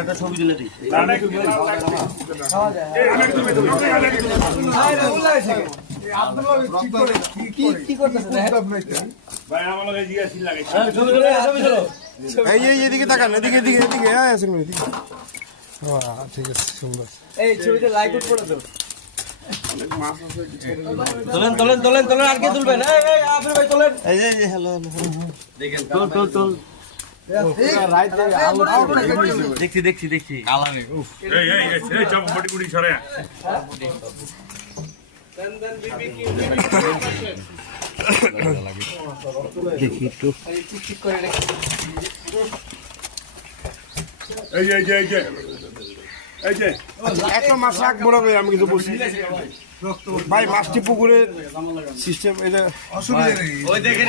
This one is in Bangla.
একটা ছবি দিলে দিই এদিকে তাকান এদিকে এদিকে এদিকে ঠিক আছে সুন্দর এই ছবিতে লাইক উঠ করে দাও তোলেন তোলেন তোলেন তোলেন আর কে তুলবেন আপনি ভাই তোলেন এই যে হ্যালো দেখেন তোল তোল তোল দেখছি দেখছি দেখছি কালারে এই এই এই সব বডি বডি সরে দেখি একটু ঠিক করে রেখে এই যে এই যে এই যে এই যে এত মাছ রাখবো না আমি কিন্তু বলছি ভাই মাছটি পুকুরের সিস্টেম এটা ওই দেখেন